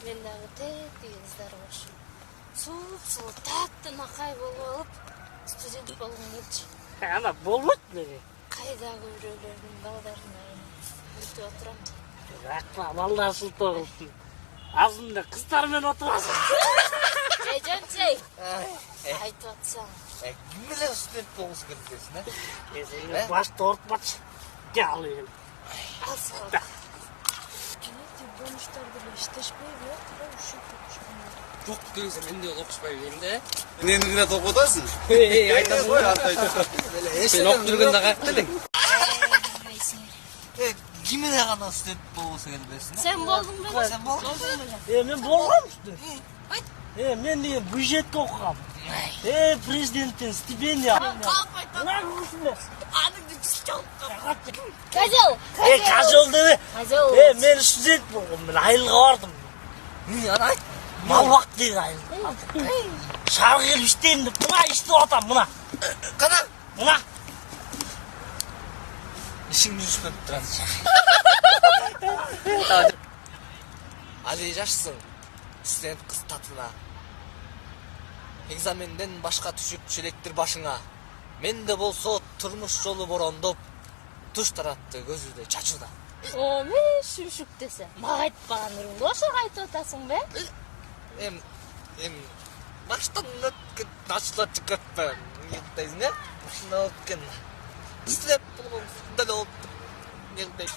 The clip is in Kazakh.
Мендегі тек қыздар бар. Суық, тәтті нақай болып алып, студент болғым келші. Ана болмайды неге? Қайдағы біреулердің балдарына өтіп отырамын. Рақма, балдар сылтау қылсын. Азында қыздармен отырасың. Жансей, айтып атсаң. Кім біле студент болғысы келіп келсін, Башты ортпатшы. Гал ел. Алсың. Бонустарды иштешпей Жоқ дегенсен мен де оқышпаймын енді. Нені ғана тоқытасың? Айтамын ғой. Сен оқып жүргенде қаяқта едің? Кіміне ғана студент болғысы келіп Сен болдың ба? Сен болдың? Мен болғам үсті. Мен бюджетке оқығам. Президенттен стипендия. Козел! Козел деме. Козел! Мен студент болғым. Мен айылға бардым. Анай? Малвақ деген айыл. Шарғы келіп іштейін деп, мұна іштіп атам, мұна. Қана? Мұна. İşin üstüne tutturasın. Ali yaşsın. Student kız tatına. Egzamenden başka düşüp çilektir başına. Men de bolsa turmuş yolu borondop. Tuş tarattı gözü de çaçıda. О, мен шүшік десе. Маға айтпаған ұрыңды ошақ айтып отасың бе? Em baştan ötken taşla çıkartma. Yetteyz ne? Başına ötken. Student bulmam. Deli oldu. Yetteyz.